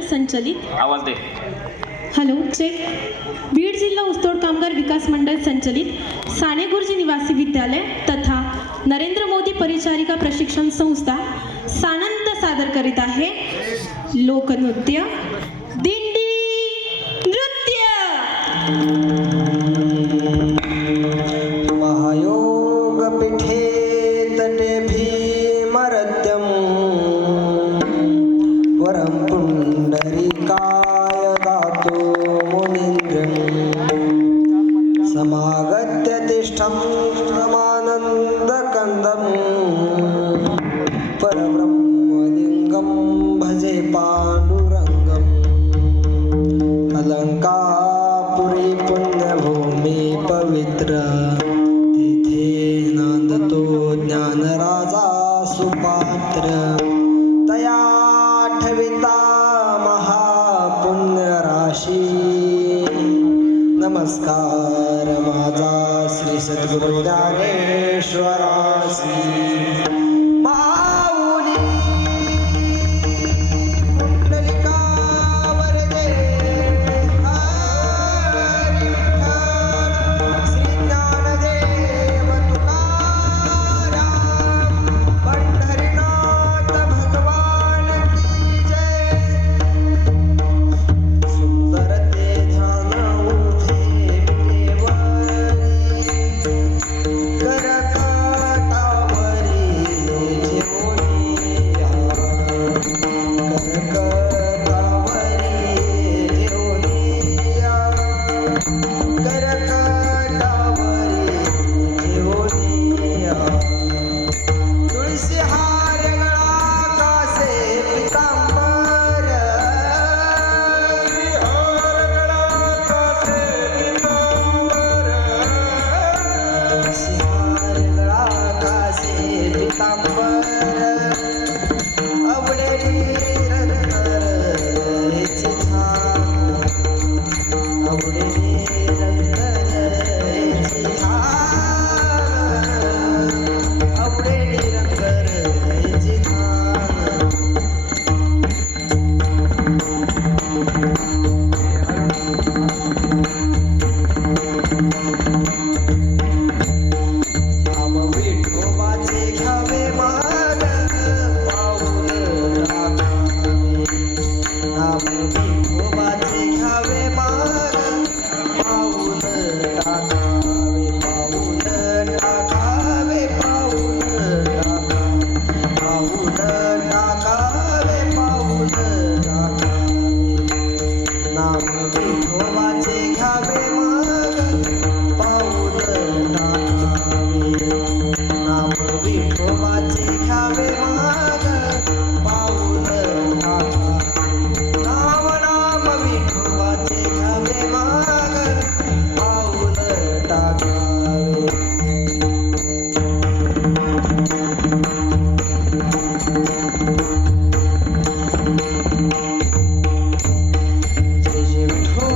संचलित आवाज दे. Hello check. Beed जिल्हा ऊसतोड कामगार विकास मंडळ संचलित साने गुरुजी निवासी विद्यालय तथा नरेंद्र मोदी परिचारिका प्रशिक्षण संस्था सानंद सादर करीत आहे लोकनृत्य दिंडी नृत्य. महायोग पीठे तटे भीमरत्यम वरम पुंडरीकाय दातो मुनीन्द्रं समागत्य तिष्ठं समानन्दकन्दं परब्रह्मलिङ्गं भजे पाण्डुरङ्गम्. अलङ्कापुरी पुण्यभूमि पवित्र तिथे नांदतो ज्ञानराजा सुपात्र. तया ठविता महापुण्यराशी नमस्कार माझा श्री सद्गुरु ज्ञानेश्वरासी. माऊली पुंडलिका वरदे हरी विठ्ठल श्री ज्ञानदेव तुकाराम पंढरीनाथ भगवान की जय. सुंदर ते ध्यान उठे विटेवरी करकटावरी जेवोनिया करकटावरी जेवोनिया करकटावरी जेवोनिया. तुळशी हार गळा कासे पितांबर तुळशी हार गळा कासे पितांबर आवडे निरंतर हेची छान आवडे निरंतर हेची छान आवडे निरंतर हेची छान. नाम विठोबाचे घ्यावे मान पाऊल टाकावे. नाम विठोबाचे घ्यावे मान पाऊल टाकावे. पाऊल टाकावे पाऊल टाकावे पाऊल टाकावे. नाम विठोबाचे घ्यावे मान पाऊल टाकावे. नाम विठोबाचे घ्यावे माग पाऊल टाकावे. नाम नाम विठोबाचे घ्यावे माग पाऊल टाकावे. जय जय विठो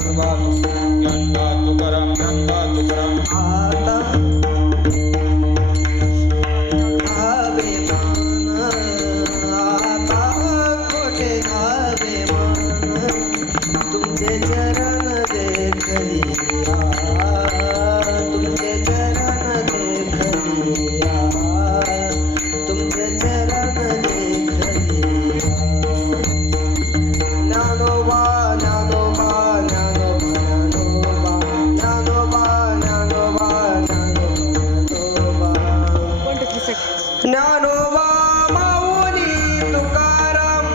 ज्ञानोबा तुकाराम आता धावे मान आता कोठे धावे मान तुमचे चरण देखलिया तुमचे चरण देखलिया तुमचे चरण देखलिया ज्ञानोबा ज्ञानोबा ज्ञानोबा ज्ञानोबा ज्ञानोबा ज्ञानोबा ज्ञानोबा माऊली तुकाराम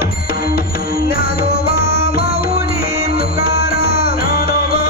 ज्ञानोबा माऊली तुकाराम ज्ञानोबा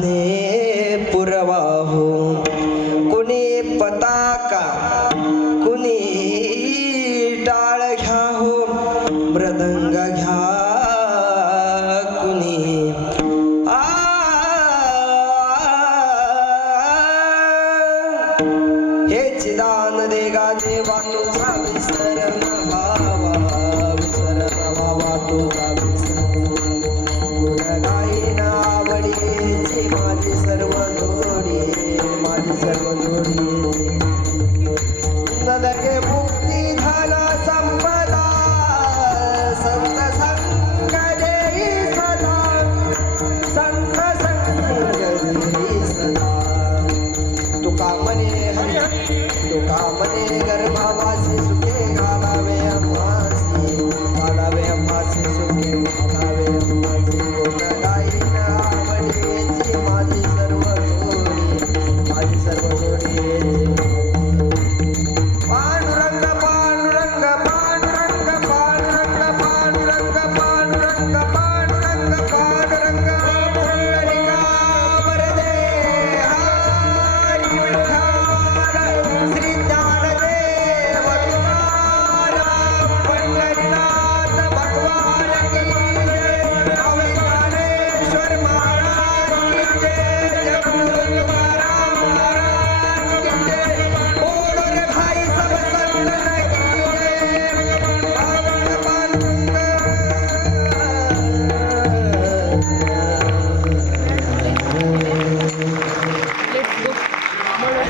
वाजने पुरवाहो कुणी पताका कुणी टाळ घ्या हो मृदंग घ्या कुणी हे चिदान देगा देवा तुझा विसर